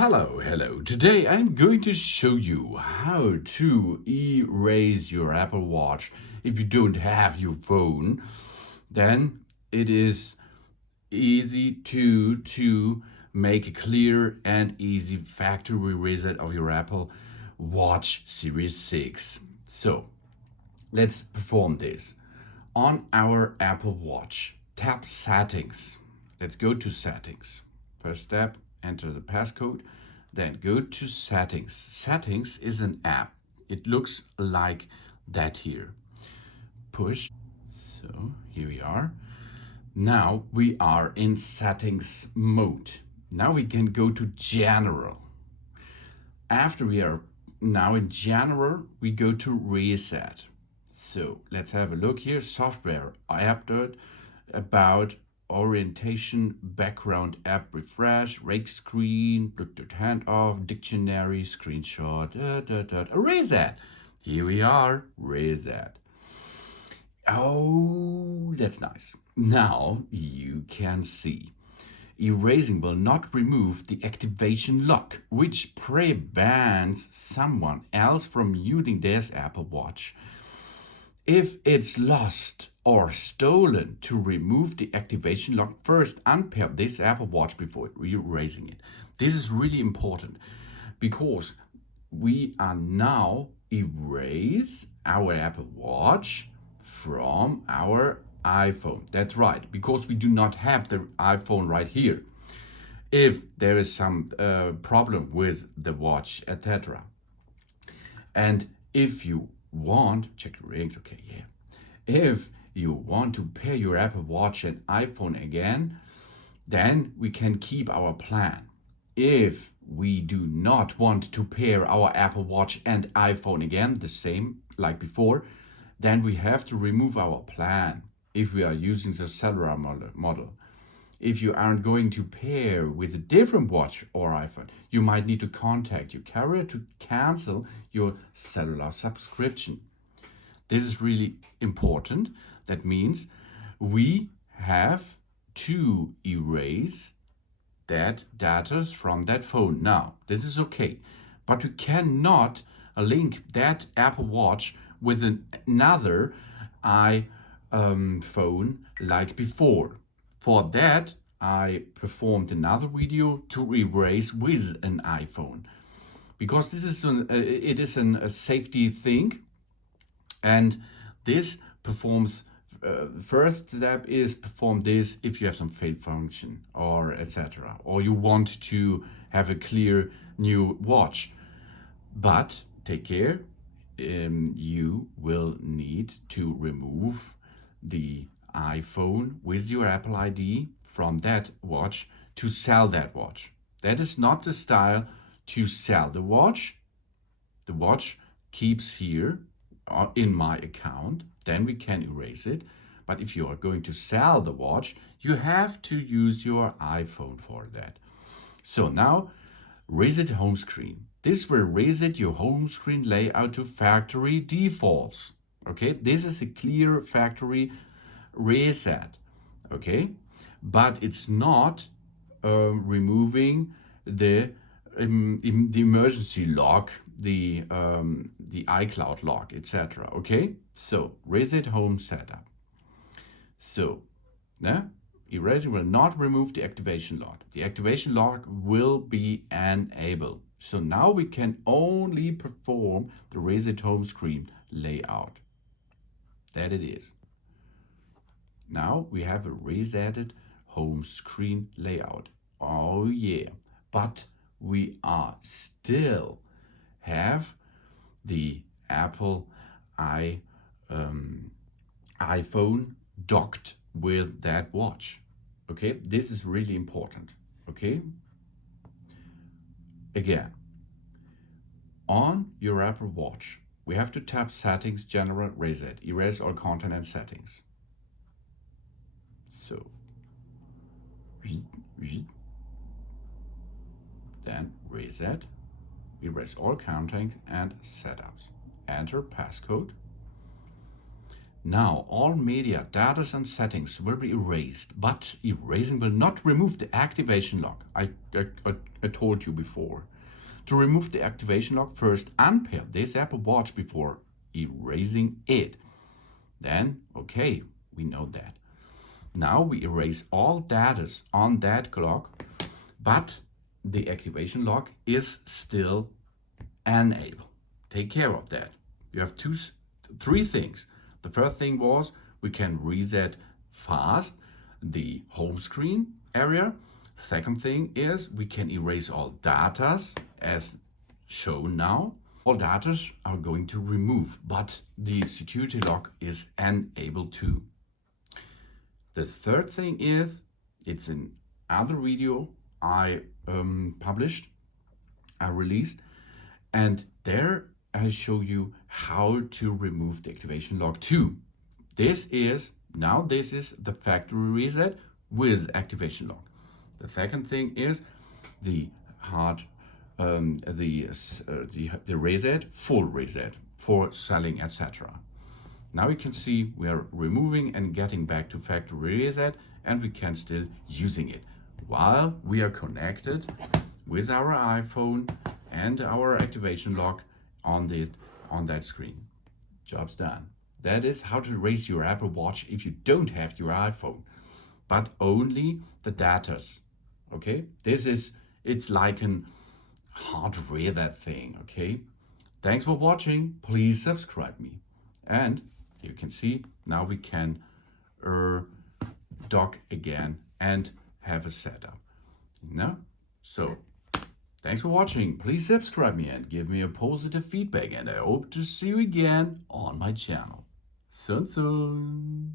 Hello. Today I'm going to show you how to erase your Apple Watch. If you don't have your phone, then it is easy to make a clear and easy factory reset of your Apple Watch Series 6. So, let's perform this. On our Apple Watch, tap Settings. Let's go to Settings. First step, enter the passcode, then go to Settings. Settings is an app. It looks like that here. Push. So here we are. Now we are in Settings mode. Now we can go to General. After we are now in General, we go to Reset. So let's have a look here. Software, update, about, orientation, background app refresh, rake screen, Bluetooth handoff, dictionary, screenshot, reset. Here we are, reset. Oh, that's nice. Now you can see. Erasing will not remove the activation lock, which prevents someone else from using this Apple Watch. If it's lost or stolen, to remove the activation lock, first unpair this Apple Watch before erasing it. This is really important because we are now erase our Apple Watch from our iPhone. That's right, because we do not have the iPhone right here. If there is some problem with the watch, etc. And if you want, check your rings, okay, yeah. If you want to pair your Apple Watch and iPhone again, then we can keep our plan. If we do not want to pair our Apple Watch and iPhone again, the same like before, then we have to remove our plan if we are using the cellular model. If you aren't going to pair with a different watch or iPhone, you might need to contact your carrier to cancel your cellular subscription. This is really important. That means we have to erase that data from that phone. Now, this is okay, but we cannot link that Apple Watch with another iPhone like before. For that, I performed another video to erase with an iPhone, because this is a safety thing, and this performs. First step is perform this if you have some failed function or etc. Or you want to have a clear new watch. But take care, you will need to remove the iPhone with your Apple ID from that watch to sell that watch. That is not the style to sell the watch. The watch keeps here in my account, then we can erase it. But if you are going to sell the watch, you have to use your iPhone for that. So now, reset home screen. This will reset your home screen layout to factory defaults. Okay, this is a clear factory reset. Okay, but it's not removing the emergency lock, the iCloud lock, etc. Okay, so reset home setup. So, erasing will not remove the activation lock. The activation lock will be enabled. So now we can only perform the reset home screen layout. That it is. Now we have a resetted home screen layout. Oh yeah, but we are still have the Apple iPhone docked with that watch. Okay, this is really important. Okay, again, on your Apple Watch, we have to tap Settings, General, Reset, erase all content and settings. So, then reset, erase all content and setups. Enter passcode. Now all media, data and settings will be erased, but erasing will not remove the activation lock. I told you before. To remove the activation lock, first unpair this Apple Watch before erasing it. Then, okay, we know that. Now we erase all data on that clock, but the activation lock is still enabled. Take care of that. You have three things. The first thing was we can reset fast the home screen area. The second thing is we can erase all data as shown now. All data are going to remove, but the security lock is enabled too. The third thing is, it's in other video I released, and there I show you how to remove the activation lock too. This is the factory reset with activation lock. The second thing is the reset, full reset for selling, etc. Now you can see we are removing and getting back to factory reset, and we can still using it while we are connected with our iPhone and our activation lock on that screen. Job's done. That is how to erase your Apple Watch if you don't have your iPhone, but only the datas. Okay, it's like an hardware that thing. Okay, thanks for watching. Please subscribe me, and you can see now we can dock again and have a setup. So thanks for watching. Please subscribe me and give me a positive feedback, and I hope to see you again on my channel. Soon.